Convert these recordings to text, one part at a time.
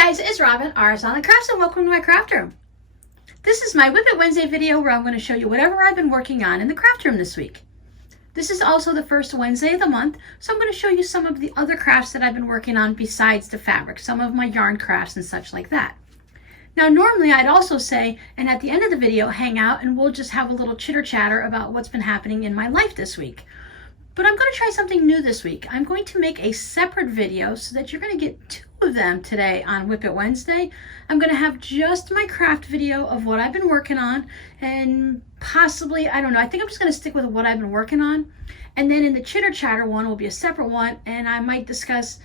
Hey guys, it's Robin, RsIslandCrafts, and welcome to my craft room. This is my WiP It Wednesday video where I'm going to show you whatever I've been working on in the craft room this week. This is also the first Wednesday of the month, so I'm going to show you some of the other crafts that I've been working on besides the fabric, some of my yarn crafts and such like that. Now normally I'd also say, and at the end of the video, hang out and we'll just have a little chitter chatter about what's been happening in my life this week. But I'm going to try something new this week. I'm going to make a separate video so that you're going to get two of them today on WiP It Wednesday. I'm going to have just my craft video of what I've been working on, and possibly, I don't know, I think I'm just going to stick with what I've been working on. And then in the chitter chatter one will be a separate one, and I might discuss,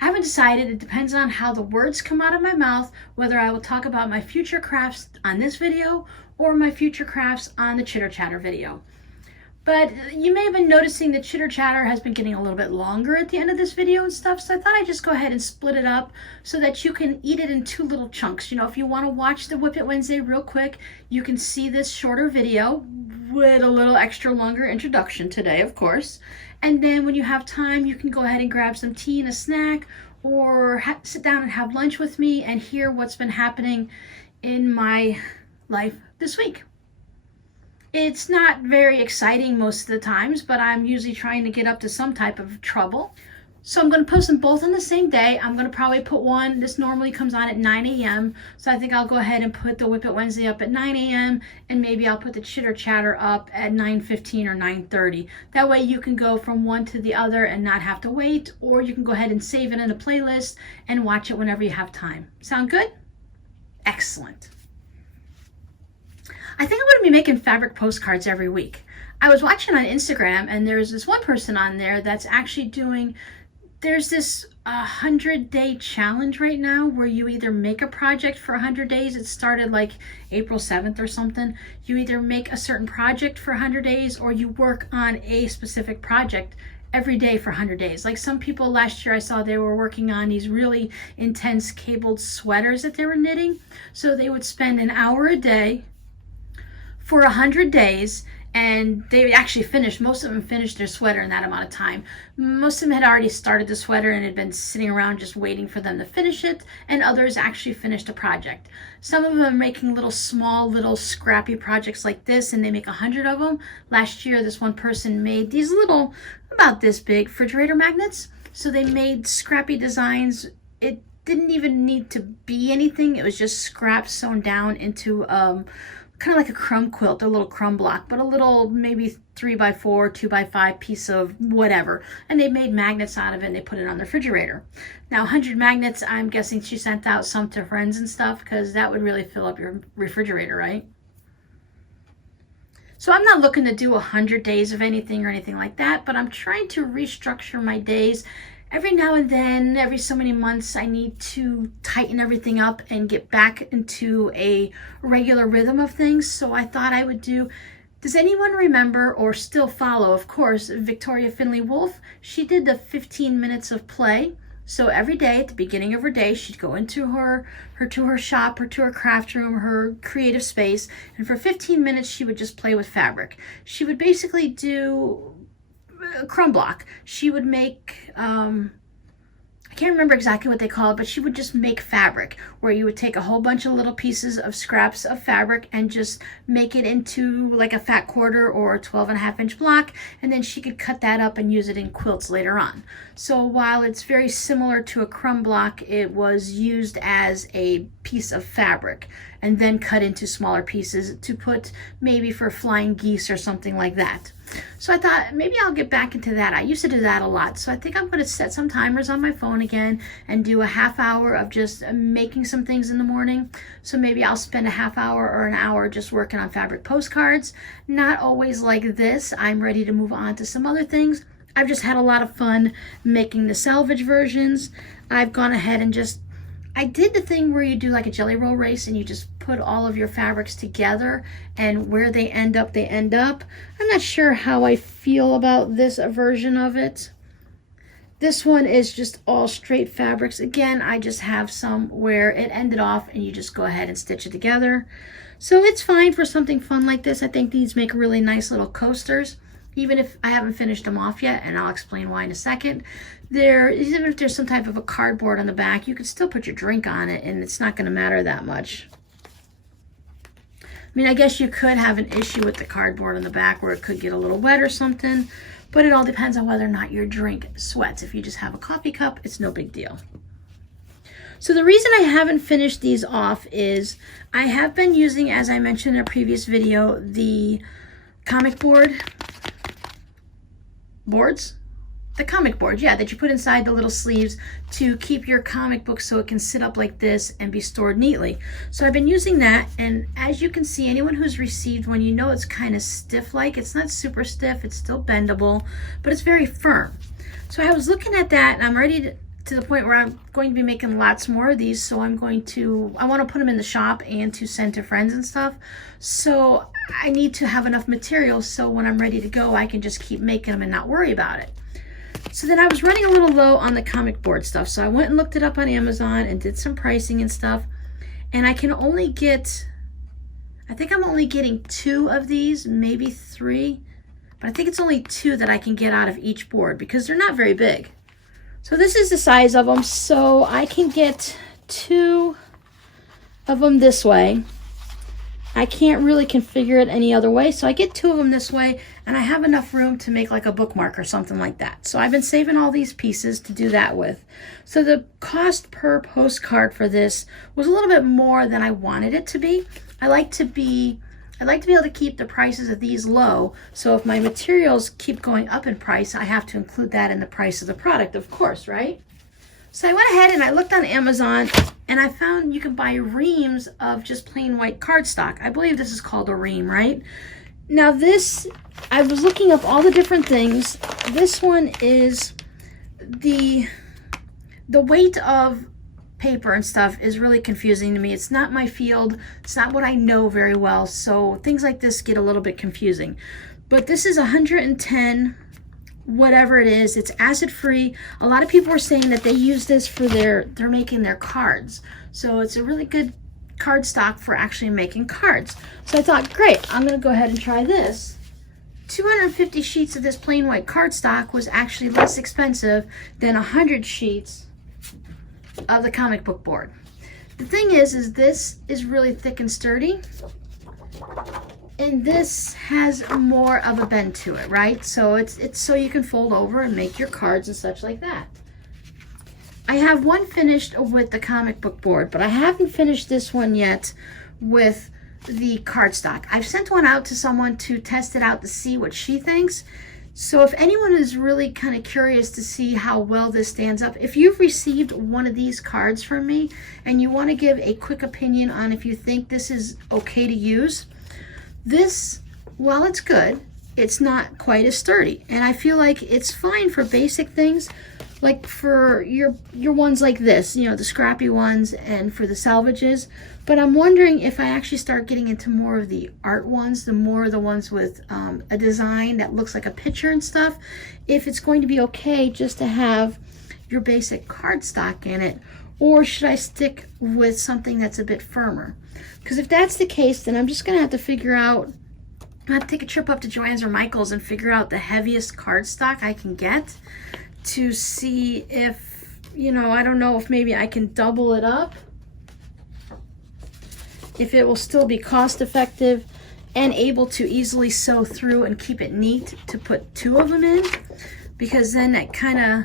I haven't decided, it depends on how the words come out of my mouth, whether I will talk about my future crafts on this video or my future crafts on the chitter chatter video. But you may have been noticing the chitter chatter has been getting a little bit longer at the end of this video and stuff, so I thought I'd just go ahead and split it up so that you can eat it in two little chunks. You know, if you want to watch the WiP It Wednesday real quick, you can see this shorter video with a little extra longer introduction today, of course. And then when you have time, you can go ahead and grab some tea and a snack, or sit down and have lunch with me and hear what's been happening in my life this week. It's not very exciting most of the times, but I'm usually trying to get up to some type of trouble. So I'm going to post them both on the same day. I'm going to probably put one, this normally comes on at 9 a.m. So I think I'll go ahead and put the WiP It Wednesday up at 9 a.m. and maybe I'll put the chitter chatter up at 9:15 or 9:30. That way you can go from one to the other and not have to wait, or you can go ahead and save it in a playlist and watch it whenever you have time. Sound good? Excellent. I think I'm going to be making fabric postcards every week. I was watching on Instagram, and there's this one person on there that's actually doing, there's this 100-day challenge right now where you either make a project for 100 days. It started like April 7th or something. You either make a certain project for 100 days or you work on a specific project every day for 100 days. Like some people last year I saw they were working on these really intense cabled sweaters that they were knitting. So they would spend an hour a day for 100 days, and they actually finished, most of them finished their sweater in that amount of time. Most of them had already started the sweater and had been sitting around just waiting for them to finish it, and others actually finished a project. Some of them are making little small, little scrappy projects like this, and they make 100 of them. Last year, this one person made these little, about this big, refrigerator magnets. So they made scrappy designs. It didn't even need to be anything. It was just scraps sewn down into kind of like a crumb quilt, a little crumb block, but a little maybe 3x4, 2x5 piece of whatever. And they made magnets out of it and they put it on the refrigerator. Now 100 magnets, I'm guessing she sent out some to friends and stuff, because that would really fill up your refrigerator, right? So I'm not looking to do 100 days of anything or anything like that, but I'm trying to restructure my days. Every now and then, every so many months, I need to tighten everything up and get back into a regular rhythm of things. So I thought I would do, does anyone remember or still follow, of course, Victoria Finley Wolf? She did the 15 minutes of play. So every day at the beginning of her day, she'd go into her shop or to her craft room, her creative space, and for 15 minutes she would just play with fabric. She would basically do a crumb block. She would make, I can't remember exactly what they call it, but she would just make fabric, where you would take a whole bunch of little pieces of scraps of fabric and just make it into like a fat quarter or a 12.5-inch block, and then she could cut that up and use it in quilts later on. So while it's very similar to a crumb block, it was used as a piece of fabric and then cut into smaller pieces to put maybe for flying geese or something like that. So I thought maybe I'll get back into that. I used to do that a lot. So I think I'm going to set some timers on my phone again and do a half hour of just making some things in the morning. So maybe I'll spend a half hour or an hour just working on fabric postcards. Not always like this. I'm ready to move on to some other things. I've just had a lot of fun making the salvage versions. I've gone ahead and I did the thing where you do like a jelly roll race and you just put all of your fabrics together, and where they end up, they end up. I'm not sure how I feel about this version of it. This one is just all straight fabrics. Again, I just have some where it ended off and you just go ahead and stitch it together. So it's fine for something fun like this. I think these make really nice little coasters, even if I haven't finished them off yet, and I'll explain why in a second. even if there's some type of a cardboard on the back, you could still put your drink on it and it's not going to matter that much. I mean, I guess you could have an issue with the cardboard on the back where it could get a little wet or something, but it all depends on whether or not your drink sweats. If you just have a coffee cup, it's no big deal. So the reason I haven't finished these off is I have been using, as I mentioned in a previous video, the comic boards, the comic board, yeah, that you put inside the little sleeves to keep your comic book so it can sit up like this and be stored neatly. So I've been using that, and as you can see, anyone who's received one, you know it's kind of stiff like. It's not super stiff, it's still bendable, but it's very firm. So I was looking at that, and I'm ready to the point where I'm going to be making lots more of these, so I want to put them in the shop and to send to friends and stuff. So I need to have enough materials so when I'm ready to go, I can just keep making them and not worry about it. So then I was running a little low on the comic board stuff, so I went and looked it up on Amazon and did some pricing and stuff, and I can only get, I think I'm only getting 2 of these, maybe 3, but I think it's only 2 that I can get out of each board because they're not very big. So this is the size of them, so I can get 2 of them this way. I can't really configure it any other way, so I get 2 of them this way, and I have enough room to make like a bookmark or something like that. So I've been saving all these pieces to do that with. So the cost per postcard for this was a little bit more than I wanted it to be. I like to be able to keep the prices of these low, so if my materials keep going up in price, I have to include that in the price of the product, of course, right? So I went ahead and I looked on Amazon, and I found you can buy reams of just plain white cardstock. I believe this is called a ream, right? Now this, I was looking up all the different things. This one is the weight of paper and stuff is really confusing to me. It's not my field. It's not what I know very well. So things like this get a little bit confusing. But this is 110, whatever it is. It's acid free. A lot of people are saying that they use this for they're making their cards. So it's a really good cardstock for actually making cards. So I thought, great, I'm going to go ahead and try this. 250 sheets of this plain white cardstock was actually less expensive than 100 sheets of the comic book board. The thing is this is really thick and sturdy, and this has more of a bend to it, right? So it's so you can fold over and make your cards and such like that. I have one finished with the comic book board, but I haven't finished this one yet with the cardstock. I've sent one out to someone to test it out to see what she thinks. So if anyone is really kind of curious to see how well this stands up, if you've received one of these cards from me and you want to give a quick opinion on if you think this is okay to use, this, while it's good, it's not quite as sturdy. And I feel like it's fine for basic things, like for your ones like this, you know, the scrappy ones and for the salvages. But I'm wondering if I actually start getting into more of the art ones, the ones with a design that looks like a picture and stuff, if it's going to be okay just to have your basic cardstock in it, or should I stick with something that's a bit firmer? Because if that's the case, then I'm just going to have to figure out, I have to take a trip up to Joann's or Michael's and figure out the heaviest cardstock I can get to see if, you know, I don't know if maybe I can double it up, if it will still be cost effective and able to easily sew through and keep it neat to put 2 of them in, because then that kind of,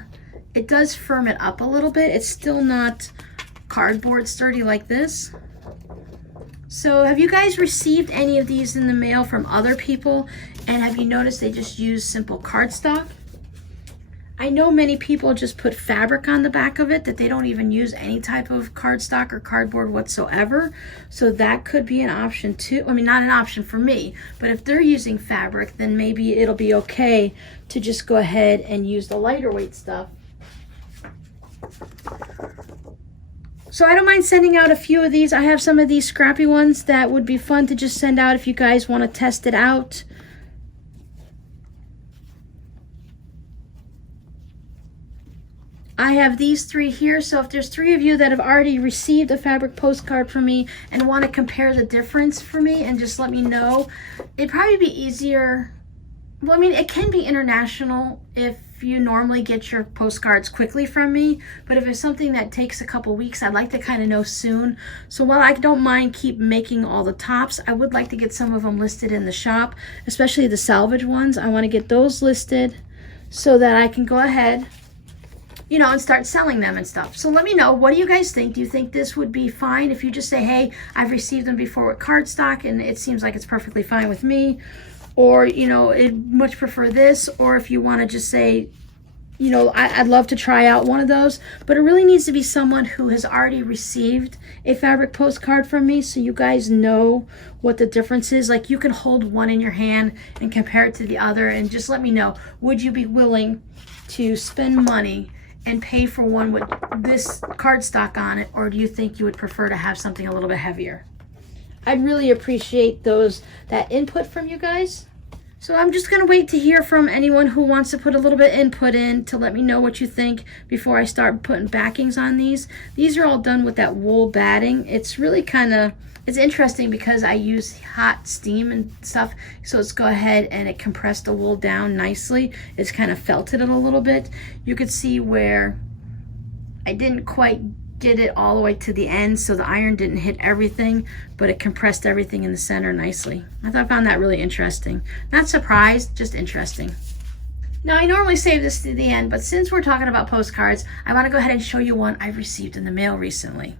it does firm it up a little bit. It's still not cardboard sturdy like this. So have you guys received any of these in the mail from other people, and have you noticed they just use simple cardstock? I know many people just put fabric on the back of it, that they don't even use any type of cardstock or cardboard whatsoever. So that could be an option too. I mean, not an option for me, but if they're using fabric, then maybe it'll be okay to just go ahead and use the lighter weight stuff. So I don't mind sending out a few of these. I have some of these scrappy ones that would be fun to just send out if you guys want to test it out. I have these 3 here, so if there's 3 of you that have already received a fabric postcard from me and want to compare the difference for me and just let me know, it'd probably be easier. Well, I mean, it can be international if you normally get your postcards quickly from me, but if it's something that takes a couple weeks, I'd like to kind of know soon. So while I don't mind keep making all the tops, I would like to get some of them listed in the shop, especially the salvage ones. I want to get those listed so that I can go ahead, you know, and start selling them and stuff. So let me know, what do you guys think? Do you think this would be fine if you just say, hey, I've received them before with cardstock and it seems like it's perfectly fine with me? Or, you know, I'd much prefer this. Or if you want to just say, you know, I'd love to try out one of those. But it really needs to be someone who has already received a fabric postcard from me, so you guys know what the difference is. Like, you can hold one in your hand and compare it to the other, and just let me know, would you be willing to spend money and pay for one with this cardstock on it, or do you think you would prefer to have something a little bit heavier? I'd really appreciate that input from you guys. So I'm just going to wait to hear from anyone who wants to put a little bit of input in to let me know what you think before I start putting backings on these. These are all done with that wool batting. It's really it's interesting because I use hot steam and stuff, so it's go ahead and it compressed the wool down nicely. It's kind of felted it a little bit. You could see where I didn't quite get it all the way to the end, so the iron didn't hit everything, but it compressed everything in the center nicely. I found that really interesting. Not surprised, just interesting. Now, I normally save this to the end, but since we're talking about postcards, I want to go ahead and show you one I've received in the mail recently.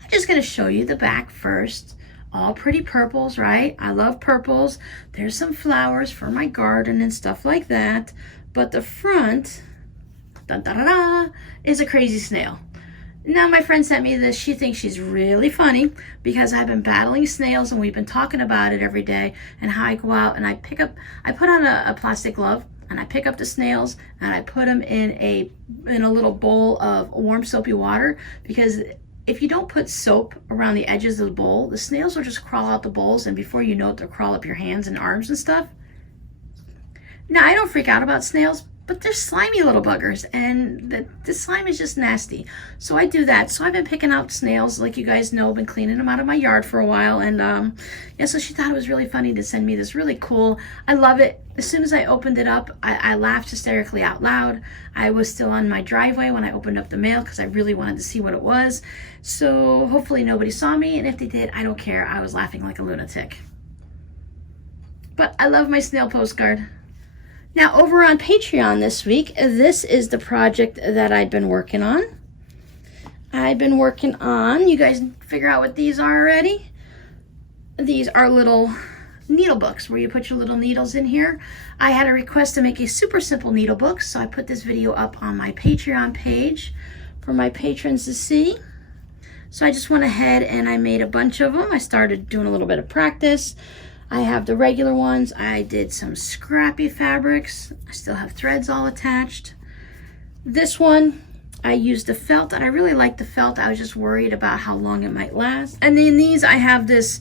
I'm just going to show you the back first. All pretty purples, right? I love purples. There's some flowers for my garden and stuff like that, but the front, dun, da, da, da, is a crazy snail. Now, my friend sent me this. She thinks she's really funny because I've been battling snails and we've been talking about it every day, and how I go out and I put on a plastic glove and I pick up the snails and I put them in a little bowl of warm soapy water, because if you don't put soap around the edges of the bowl, the snails will just crawl out the bowls, and before you know it, they'll crawl up your hands and arms and stuff. Now, I don't freak out about snails, but they're slimy little buggers, and the slime is just nasty. So I do that. So I've been picking out snails, like you guys know, been cleaning them out of my yard for a while, and yeah, so she thought it was really funny to send me this really cool. I love it. As soon as I opened it up, I laughed hysterically out loud. I was still on my driveway when I opened up the mail because I really wanted to see what it was. So hopefully nobody saw me, and if they did, I don't care. I was laughing like a lunatic. But I love my snail postcard. Now, over on Patreon this week, this is the project that I've been working on. You guys figure out what these are already? These are little needle books where you put your little needles in here. I had a request to make a super simple needle book, so I put this video up on my Patreon page for my patrons to see. So I just went ahead and I made a bunch of them. I started doing a little bit of practice. I have the regular ones. I did some scrappy fabrics. I still have threads all attached. This one, I used the felt, and I really like the felt. I was just worried about how long it might last. And then these, I have this,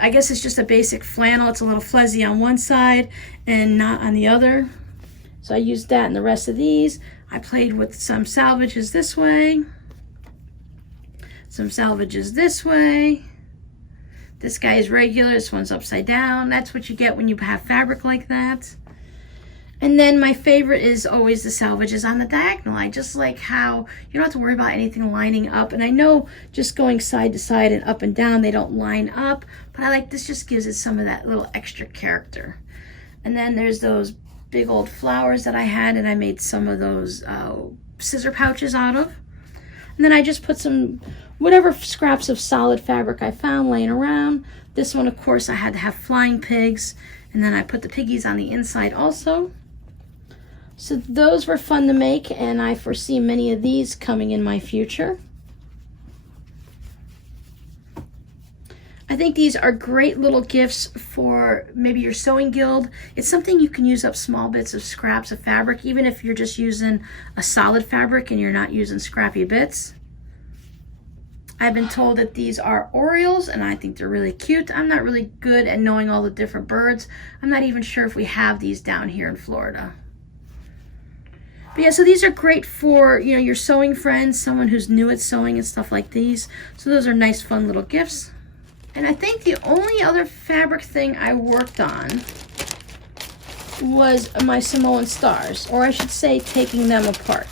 I guess it's just a basic flannel. It's a little fuzzy on one side and not on the other. So I used that in the rest of these. I played with some salvages this way, some salvages this way. This guy is regular, this one's upside down. That's what you get when you have fabric like that. And then my favorite is always the salvages on the diagonal. I just like how you don't have to worry about anything lining up. And I know just going side to side and up and down, they don't line up, but I like this, just gives it some of that little extra character. And then there's those big old flowers that I had, and I made some of those scissor pouches out of. And then I just put some whatever scraps of solid fabric I found laying around. This one, of course, I had to have flying pigs, and then I put the piggies on the inside also. So those were fun to make, and I foresee many of these coming in my future. I think these are great little gifts for maybe your sewing guild. It's something you can use up small bits of scraps of fabric, even if you're just using a solid fabric and you're not using scrappy bits. I've been told that these are orioles, and I think they're really cute. I'm not really good at knowing all the different birds. I'm not even sure if we have these down here in Florida. But yeah, so these are great for, you know, your sewing friends, someone who's new at sewing and stuff like these. So those are nice, fun little gifts. And I think the only other fabric thing I worked on was my Samoan Stars, or I should say taking them apart.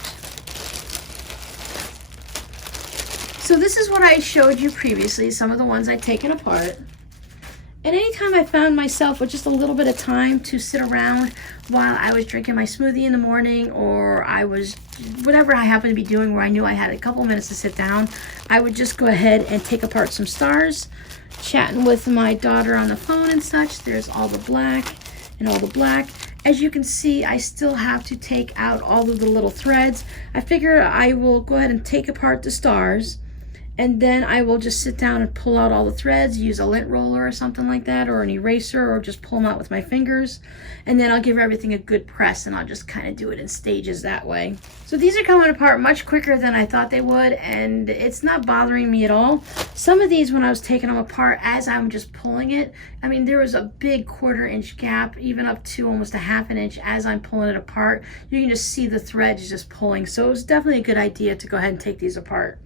So this is what I showed you previously, some of the ones I'd taken apart. And anytime I found myself with just a little bit of time to sit around while I was drinking my smoothie in the morning, or I was, whatever I happened to be doing where I knew I had a couple minutes to sit down, I would just go ahead and take apart some stars, chatting with my daughter on the phone and such. There's all the black and all the black. As you can see, I still have to take out all of the little threads. I figure I will go ahead and take apart the stars, and then I will just sit down and pull out all the threads, use a lint roller or something like that, or an eraser, or just pull them out with my fingers. And then I'll give everything a good press, and I'll just kind of do it in stages that way. So these are coming apart much quicker than I thought they would, and it's not bothering me at all. Some of these, when I was taking them apart, as I'm just pulling it, I mean, there was a big 1/4 inch gap, even up to almost a 1/2 inch as I'm pulling it apart. You can just see the threads just pulling. So it was definitely a good idea to go ahead and take these apart.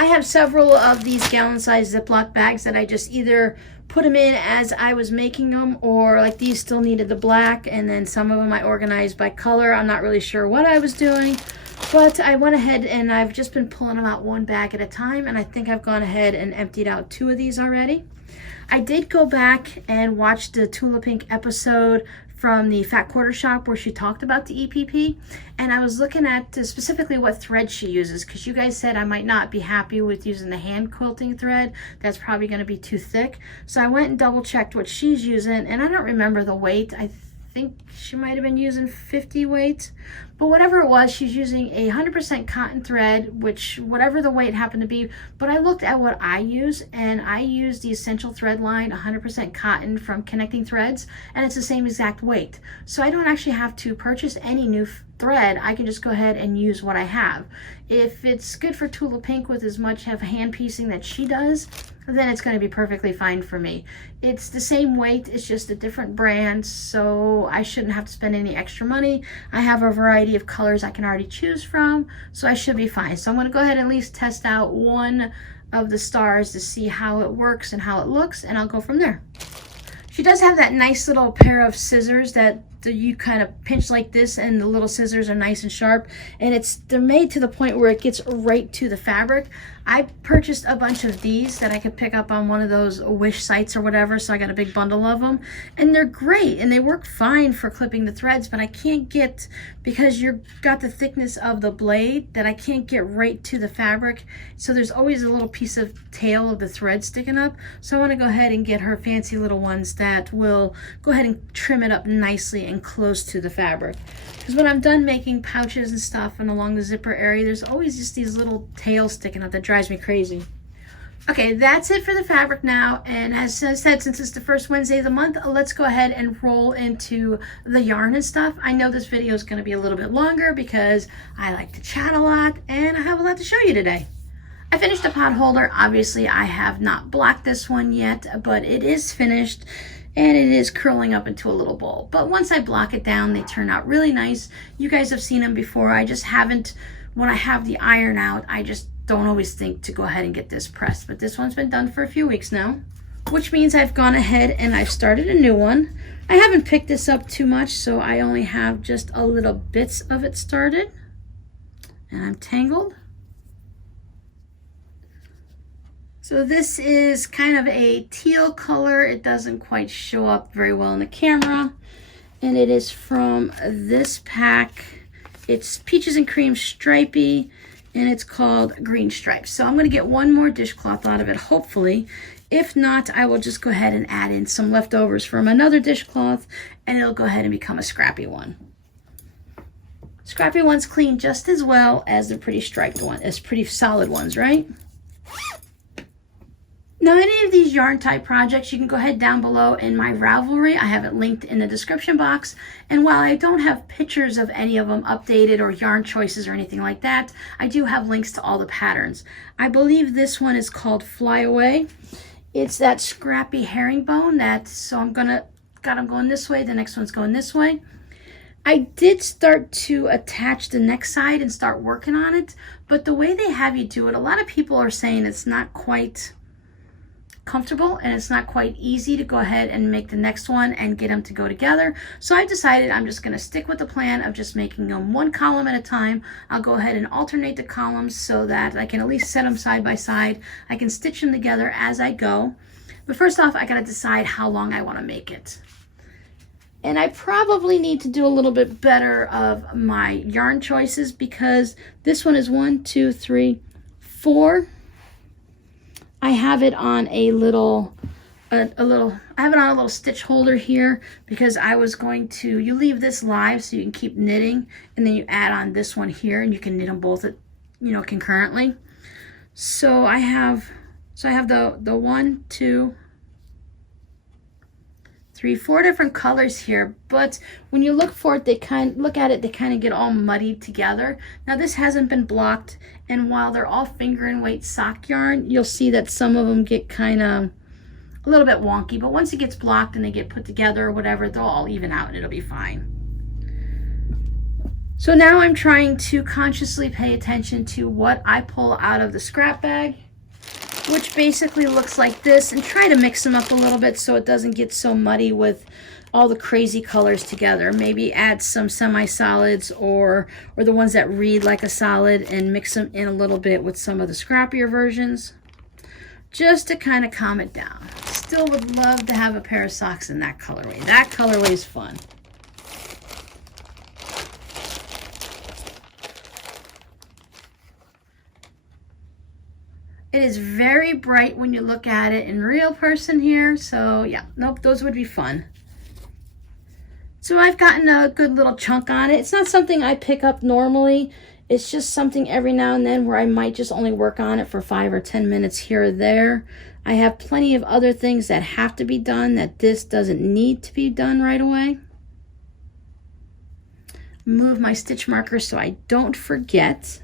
I have several of these gallon-sized Ziploc bags that I just either put them in as I was making them, or like these still needed the black, and then some of them I organized by color. I'm not really sure what I was doing, but I went ahead and I've just been pulling them out one bag at a time, and I think I've gone ahead and emptied out 2 of these already. I did go back and watch the Tula Pink episode from the Fat Quarter Shop where she talked about the EPP, and I was looking at specifically what thread she uses, because you guys said I might not be happy with using the hand quilting thread. That's probably going to be too thick. So I went and double checked what she's using, and I don't remember the weight. I think she might have been using 50 weight, but whatever it was, she's using a 100% cotton thread, which whatever the weight happened to be. But I looked at what I use, and I use the Essential Thread line 100% cotton from Connecting Threads, and it's the same exact weight. So I don't actually have to purchase any new thread. I can just go ahead and use what I have. If it's good for Tula Pink with as much of hand piecing that she does, then it's going to be perfectly fine for me. It's the same weight, it's just a different brand, so I shouldn't have to spend any extra money. I have a variety of colors I can already choose from, so I should be fine. So I'm going to go ahead and at least test out one of the stars to see how it works and how it looks, and I'll go from there. She does have that nice little pair of scissors that you kind of pinch like this, and the little scissors are nice and sharp, and they're made to the point where it gets right to the fabric. I purchased a bunch of these that I could pick up on one of those Wish sites or whatever, so I got a big bundle of them, and they're great and they work fine for clipping the threads, but I can't get, because you've got the thickness of the blade, that I can't get right to the fabric, so there's always a little piece of tail of the thread sticking up. So I want to go ahead and get her fancy little ones that will go ahead and trim it up nicely and close to the fabric, because when I'm done making pouches and stuff and along the zipper area, there's always just these little tails sticking out that drives me crazy. Okay, that's it for the fabric now, and as I said, since it's the first Wednesday of the month, let's go ahead and roll into the yarn and stuff. I know this video is going to be a little bit longer because I like to chat a lot and I have a lot to show you today. I finished the pot holder. Obviously I have not blocked this one yet, but it is finished and it is curling up into a little bowl. But once I block it down, they turn out really nice. You guys have seen them before. I just haven't, when I have the iron out, I just don't always think to go ahead and get this pressed. But this one's been done for a few weeks now, which means I've gone ahead and I've started a new one. I haven't picked this up too much, so I only have just a little bits of it started. And I'm tangled. So this is kind of a teal color. It doesn't quite show up very well in the camera. And it is from this pack. It's Peaches and Cream Stripey, and it's called Green Stripes. So I'm going to get one more dishcloth out of it, hopefully. If not, I will just go ahead and add in some leftovers from another dishcloth, and it'll go ahead and become a scrappy one. Scrappy ones clean just as well as the pretty striped one, as pretty solid ones, right? Now, any of these yarn type projects, you can go ahead down below in my Ravelry. I have it linked in the description box. And while I don't have pictures of any of them updated or yarn choices or anything like that, I do have links to all the patterns. I believe this one is called Fly Away. It's that scrappy herringbone so I'm going this way, the next one's going this way. I did start to attach the neck side and start working on it, but the way they have you do it, a lot of people are saying it's not quite comfortable and it's not quite easy to go ahead and make the next one and get them to go together. So I decided I'm just going to stick with the plan of just making them one column at a time. I'll go ahead and alternate the columns so that I can at least set them side by side. I can stitch them together as I go. But first off, I got to decide how long I want to make it. And I probably need to do a little bit better of my yarn choices because this one is 1, 2, 3, 4. I have it on a little, I have it on a little stitch holder here because I was going to, you leave this live so you can keep knitting, and then you add on this one here and you can knit them both, concurrently. So I have the 1, 2, 3, 4 different colors here, but when you look for it, they kind of get all muddied together. Now this hasn't been blocked, and while they're all finger and weight sock yarn, you'll see that some of them get kind of a little bit wonky, but once it gets blocked and they get put together or whatever, they'll all even out and it'll be fine. So now I'm trying to consciously pay attention to what I pull out of the scrap bag, which basically looks like this, and try to mix them up a little bit so it doesn't get so muddy with all the crazy colors together. Maybe add some semi-solids or the ones that read like a solid and mix them in a little bit with some of the scrappier versions, just to kind of calm it down. Still would love to have a pair of socks in that colorway. That colorway is fun. It is very bright when you look at it in real person here. So yeah, nope, those would be fun. So I've gotten a good little chunk on it. It's not something I pick up normally. It's just something every now and then where I might just only work on it for 5 or 10 minutes here or there. I have plenty of other things that have to be done that this doesn't need to be done right away. Move my stitch marker so I don't forget.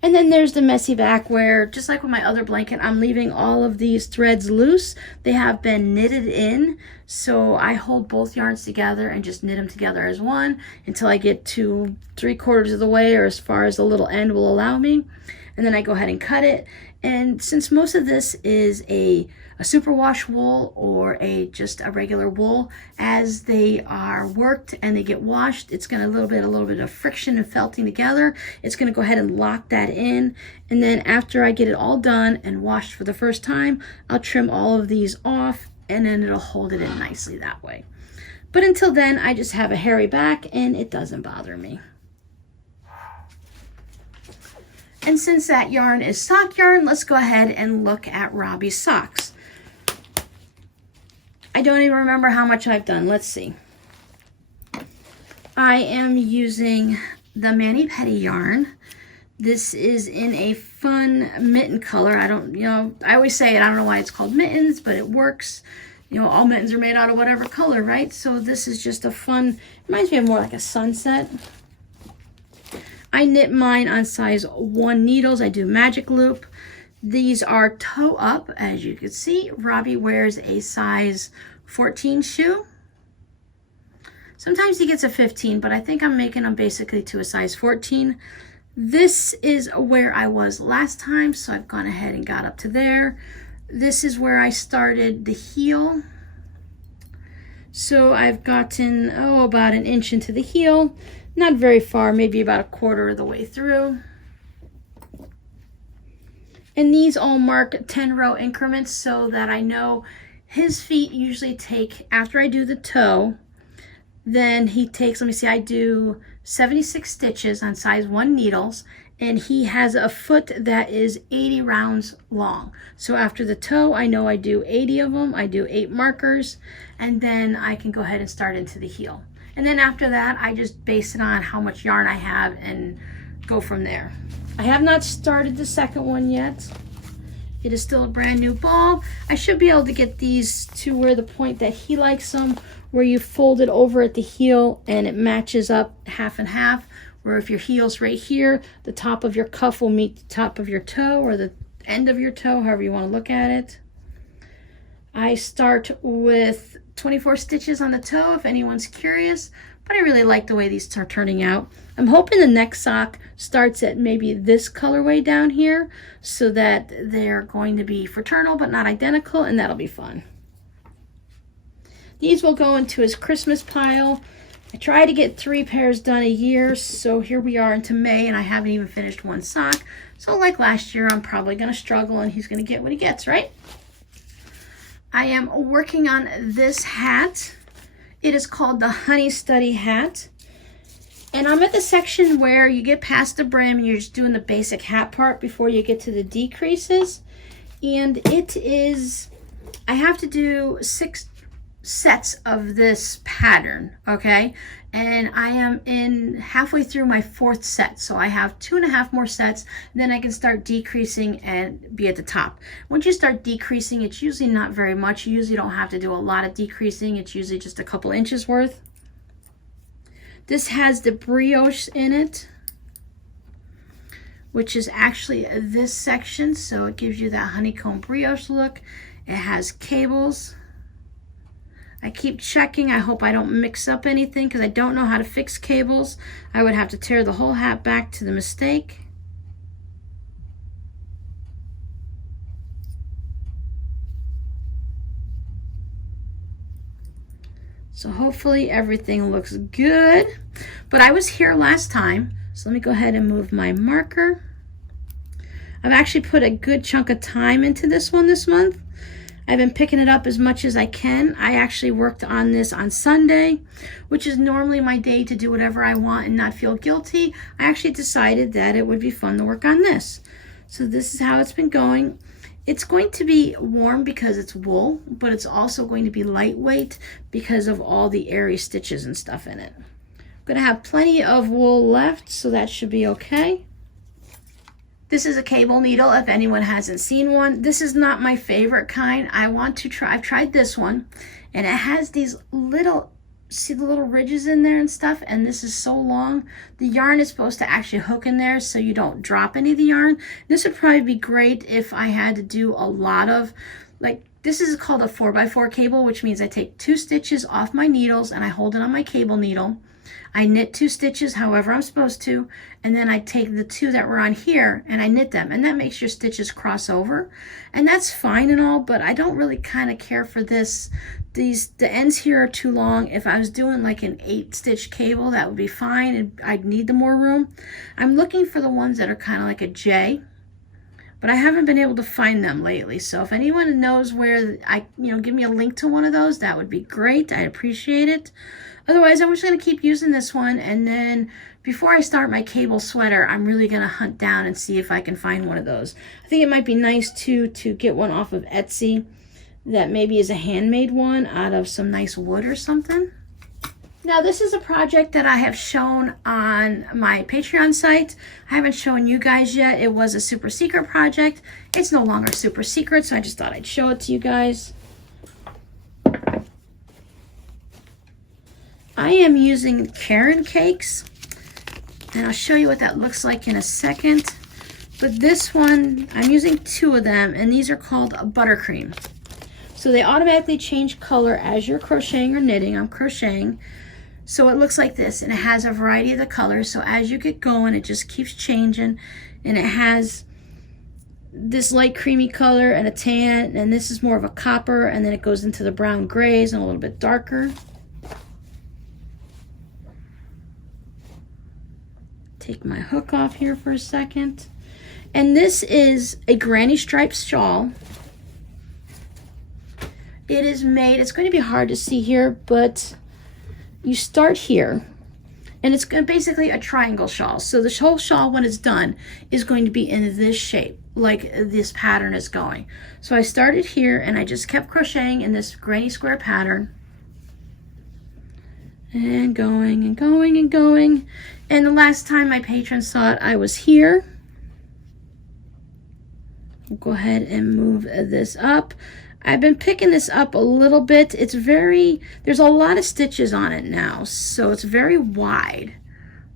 And then there's the messy back where, just like with my other blanket, I'm leaving all of these threads loose. They have been knitted in, so I hold both yarns together and just knit them together as one until I get to 3/4 of the way, or as far as the little end will allow me. And then I go ahead and cut it. And since most of this is a superwash wool or just a regular wool, as they are worked and they get washed, it's going to a little bit of friction and felting together. It's going to go ahead and lock that in, and then after I get it all done and washed for the first time, I'll trim all of these off, and then it'll hold it in nicely that way. But until then, I just have a hairy back and it doesn't bother me. And since that yarn is sock yarn, let's go ahead and look at Robbie Socks. I don't even remember how much I've done. Let's see. I am using the Mani Pedi yarn. This is in a fun mitten color. I always say it, I don't know why it's called mittens, but it works. All mittens are made out of whatever color, right? So this is just a fun, reminds me of more like a sunset. I knit mine on size 1 needles. I do magic loop. These are toe up, as you can see. Robbie wears a size 14 shoe. Sometimes he gets a 15, but I think I'm making them basically to a size 14. This is where I was last time, so I've gone ahead and got up to there. This is where I started the heel. So I've gotten, about an inch into the heel. Not very far, maybe about 1/4 of the way through. And these all mark 10-row increments so that I know his feet usually take, after I do the toe, then he takes, let me see, I do 76 stitches on size 1 needles, and he has a foot that is 80 rounds long. So after the toe, I know I do 80 of them. I do 8 markers, and then I can go ahead and start into the heel. And then after that, I just base it on how much yarn I have and go from there. I have not started the second one yet. It is still a brand new ball. I should be able to get these to where the point that he likes them, where you fold it over at the heel and it matches up half and half, where if your heel's right here, the top of your cuff will meet the top of your toe, or the end of your toe, however you want to look at it. I start with 24 stitches on the toe, if anyone's curious, but I really like the way these are turning out. I'm hoping the next sock starts at maybe this colorway down here so that they're going to be fraternal but not identical, and that'll be fun. These will go into his Christmas pile. I try to get 3 pairs done a year, so here we are into May and I haven't even finished one sock. So like last year, I'm probably going to struggle and he's going to get what he gets, right? I am working on this hat. It is called the Honey Study hat. And I'm at the section where you get past the brim and you're just doing the basic hat part before you get to the decreases. And it is, I have to do 6 sets of this pattern, okay? And I am in halfway through my 4th set. So I have 2.5 more sets, then I can start decreasing and be at the top. Once you start decreasing, it's usually not very much. You usually don't have to do a lot of decreasing. It's usually just a couple inches worth. This has the brioche in it, which is actually this section. So it gives you that honeycomb brioche look. It has cables. I keep checking. I hope I don't mix up anything because I don't know how to fix cables. I would have to tear the whole hat back to the mistake. So hopefully everything looks good. But I was here last time, so let me go ahead and move my marker. I've actually put a good chunk of time into this one this month. I've been picking it up as much as I can. I actually worked on this on Sunday, which is normally my day to do whatever I want and not feel guilty. I actually decided that it would be fun to work on this. So this is how it's been going. It's going to be warm because it's wool, but it's also going to be lightweight because of all the airy stitches and stuff in it. I'm going to have plenty of wool left, so that should be okay. This is a cable needle if anyone hasn't seen one. This is not my favorite kind. I've tried this one, and it has these little, see the little ridges in there and stuff, and this is so long. The yarn is supposed to actually hook in there so you don't drop any of the yarn. This would probably be great if I had to do a lot of, like, this is called a 4x4 cable, which means I take 2 stitches off my needles and I hold it on my cable needle. I knit 2 stitches however I'm supposed to, and then I take the 2 that were on here and I knit them, and that makes your stitches cross over, and that's fine and all, but I don't really kind of care for this. The ends here are too long. If I was doing like an 8-stitch cable, that would be fine, and I'd need the more room. I'm looking for the ones that are kind of like a J, but I haven't been able to find them lately. So if anyone knows where, give me a link to one of those, that would be great. I appreciate it. Otherwise, I'm just going to keep using this one, and then before I start my cable sweater, I'm really going to hunt down and see if I can find one of those. I think it might be nice too to get one off of Etsy that maybe is a handmade one out of some nice wood or something. Now, this is a project that I have shown on my Patreon site. I haven't shown you guys yet. It was a super secret project. It's no longer super secret, so I just thought I'd show it to you guys. I am using Karen cakes, and I'll show you what that looks like in a second. But this one, I'm using 2 of them, and these are called buttercream. So they automatically change color as you're crocheting or knitting. I'm crocheting. So it looks like this, and it has a variety of the colors. So as you get going, it just keeps changing, and it has this light creamy color and a tan, and this is more of a copper, and then it goes into the brown grays and a little bit darker. Take my hook off here for a second. And this is a granny stripes shawl. It is made, it's going to be hard to see here, but you start here, and it's basically a triangle shawl. So the whole shawl, when it's done, is going to be in this shape, like this pattern is going. So I started here, and I just kept crocheting in this granny square pattern, and going and going and going. And the last time my patrons saw it, I was here. We'll go ahead and move this up. I've been picking this up a little bit. It's there's a lot of stitches on it now, so it's very wide.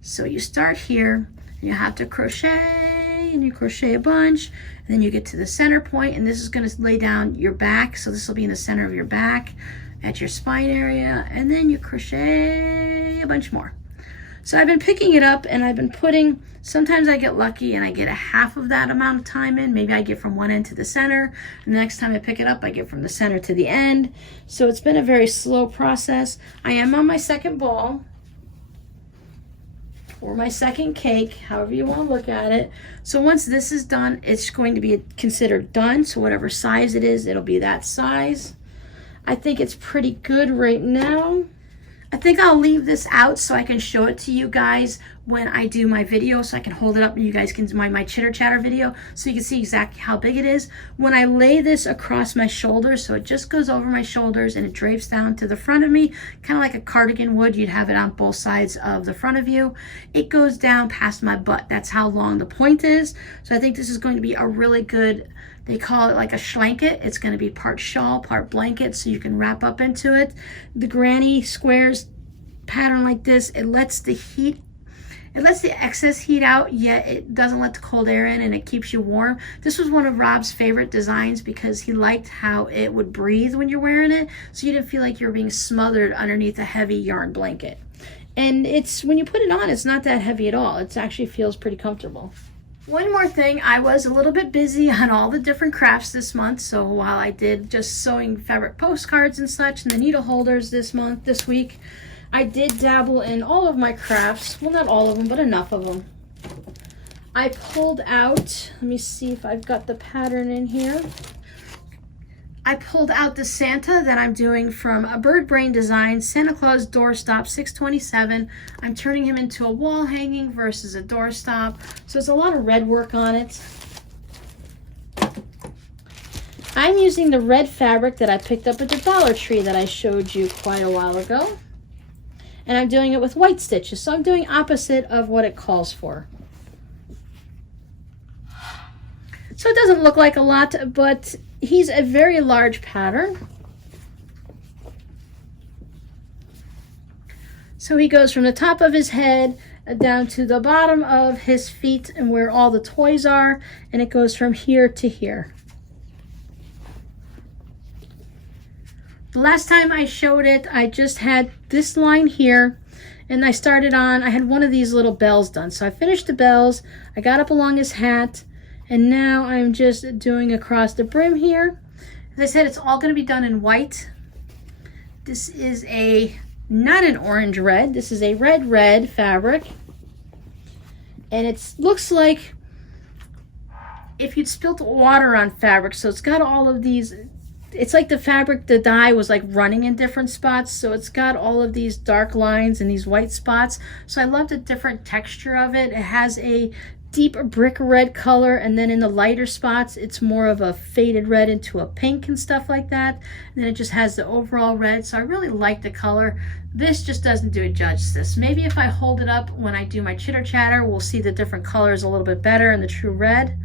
So you start here, and you have to crochet, and you crochet a bunch, and then you get to the center point, and this is going to lay down your back, so this will be in the center of your back at your spine area, and then you crochet a bunch more. So I've been picking it up and I've been putting, sometimes I get lucky and I get a half of that amount of time in. Maybe I get from one end to the center, and the next time I pick it up, I get from the center to the end. So it's been a very slow process. I am on my second ball, or my second cake, however you want to look at it. So once this is done, it's going to be considered done. So whatever size it is, it'll be that size. I think it's pretty good right now. I think I'll leave this out so I can show it to you guys when I do my video, so I can hold it up and you guys can do my chitter chatter video so you can see exactly how big it is. When I lay this across my shoulders, so it just goes over my shoulders and it drapes down to the front of me, kind of like a cardigan would. You'd have it on both sides of the front of you. It goes down past my butt. That's how long the point is. So I think this is going to be a really good, they call it like a schlanket. It's going to be part shawl, part blanket, so you can wrap up into it. The granny squares pattern like this, it lets the excess heat out, yet it doesn't let the cold air in, and it keeps you warm. This was one of Rob's favorite designs because he liked how it would breathe when you're wearing it, so you didn't feel like you were being smothered underneath a heavy yarn blanket. And it's, when you put it on, it's not that heavy at all. It actually feels pretty comfortable. One more thing, I was a little bit busy on all the different crafts this month. So while I did just sewing fabric postcards and such, and the needle holders this week, I did dabble in all of my crafts. Well, not all of them, but enough of them. I pulled out, let me see if I've got the pattern in here. I pulled out the Santa that I'm doing from a Bird Brain Design, Santa Claus Doorstop 627. I'm turning him into a wall hanging versus a doorstop. So there's a lot of red work on it. I'm using the red fabric that I picked up at the Dollar Tree that I showed you quite a while ago. And I'm doing it with white stitches. So I'm doing opposite of what it calls for. So it doesn't look like a lot, but he's a very large pattern. So he goes from the top of his head down to the bottom of his feet and where all the toys are, and it goes from here to here. The last time I showed it, I just had this line here, and I started on, I had one of these little bells done. So I finished the bells, I got up along his hat, and now I'm just doing across the brim here. As I said, it's all going to be done in white. This is not an orange red, this is a red fabric. And it looks like if you'd spilt water on fabric. So it's got all of these, it's like the fabric, the dye was like running in different spots. So it's got all of these dark lines and these white spots. So I love the different texture of it. It has a deep brick red color, and then in the lighter spots it's more of a faded red into a pink and stuff like that, and then it just has the overall red. So I really like the color. This just doesn't do it justice. Maybe if I hold it up when I do my chitter chatter, we'll see the different colors a little bit better and the true red.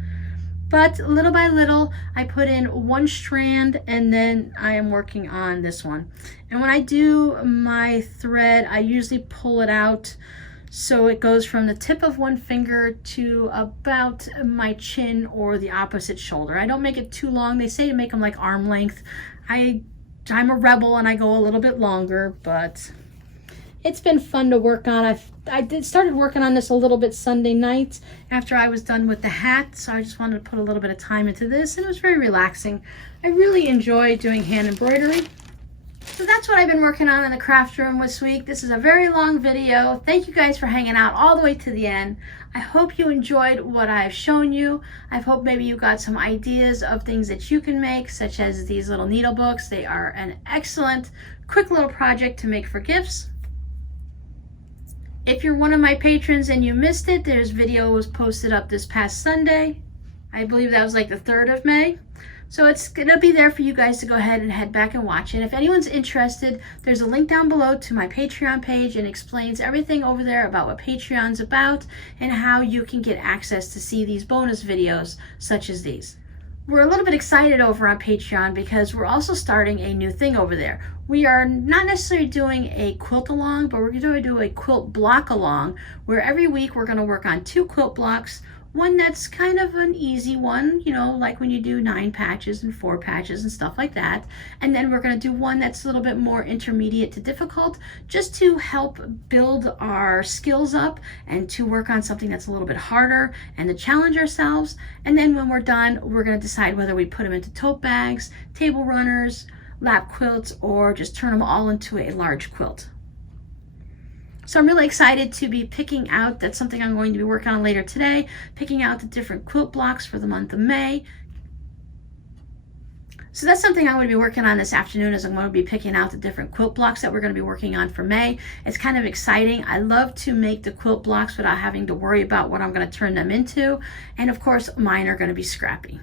But little by little I put in one strand, and then I am working on this one. And when I do my thread, I usually pull it out so it goes from the tip of one finger to about my chin or the opposite shoulder. I don't make it too long. They say to make them like arm length. I'm a rebel and I go a little bit longer, but it's been fun to work on. I started working on this a little bit Sunday night after I was done with the hat, so I just wanted to put a little bit of time into this, and it was very relaxing. I really enjoy doing hand embroidery. So that's what I've been working on in the craft room this week. This is a very long video. Thank you guys for hanging out all the way to the end. I hope you enjoyed what I've shown you. I hope maybe you got some ideas of things that you can make, such as these little needle books. They are an excellent, quick little project to make for gifts. If you're one of my patrons and you missed it, there's video was posted up this past Sunday. I believe that was like the 3rd of May. So it's going to be there for you guys to go ahead and head back and watch it. If anyone's interested, there's a link down below to my Patreon page, and explains everything over there about what Patreon's about and how you can get access to see these bonus videos such as these. We're a little bit excited over on Patreon because we're also starting a new thing over there. We are not necessarily doing a quilt along, but we're going to do a quilt block along, where every week we're going to work on 2 quilt blocks one that's kind of an easy one, you know, like when you do 9 patches and 4 patches and stuff like that. And then we're going to do one that's a little bit more intermediate to difficult, just to help build our skills up and to work on something that's a little bit harder and to challenge ourselves. And then when we're done, we're going to decide whether we put them into tote bags, table runners, lap quilts, or just turn them all into a large quilt. So I'm really excited to be picking out, that's something I'm going to be working on later today, picking out the different quilt blocks for the month of May. So that's something I'm going to be working on this afternoon, is I'm going to be picking out the different quilt blocks that we're going to be working on for May. It's kind of exciting. I love to make the quilt blocks without having to worry about what I'm going to turn them into. And of course, mine are going to be scrappy.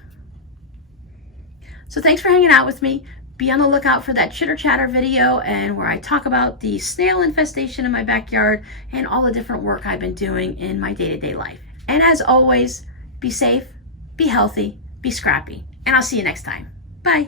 So thanks for hanging out with me. Be on the lookout for that chitter chatter video and where I talk about the snail infestation in my backyard and all the different work I've been doing in my day-to-day life. And as always, be safe, be healthy, be scrappy, and I'll see you next time. Bye.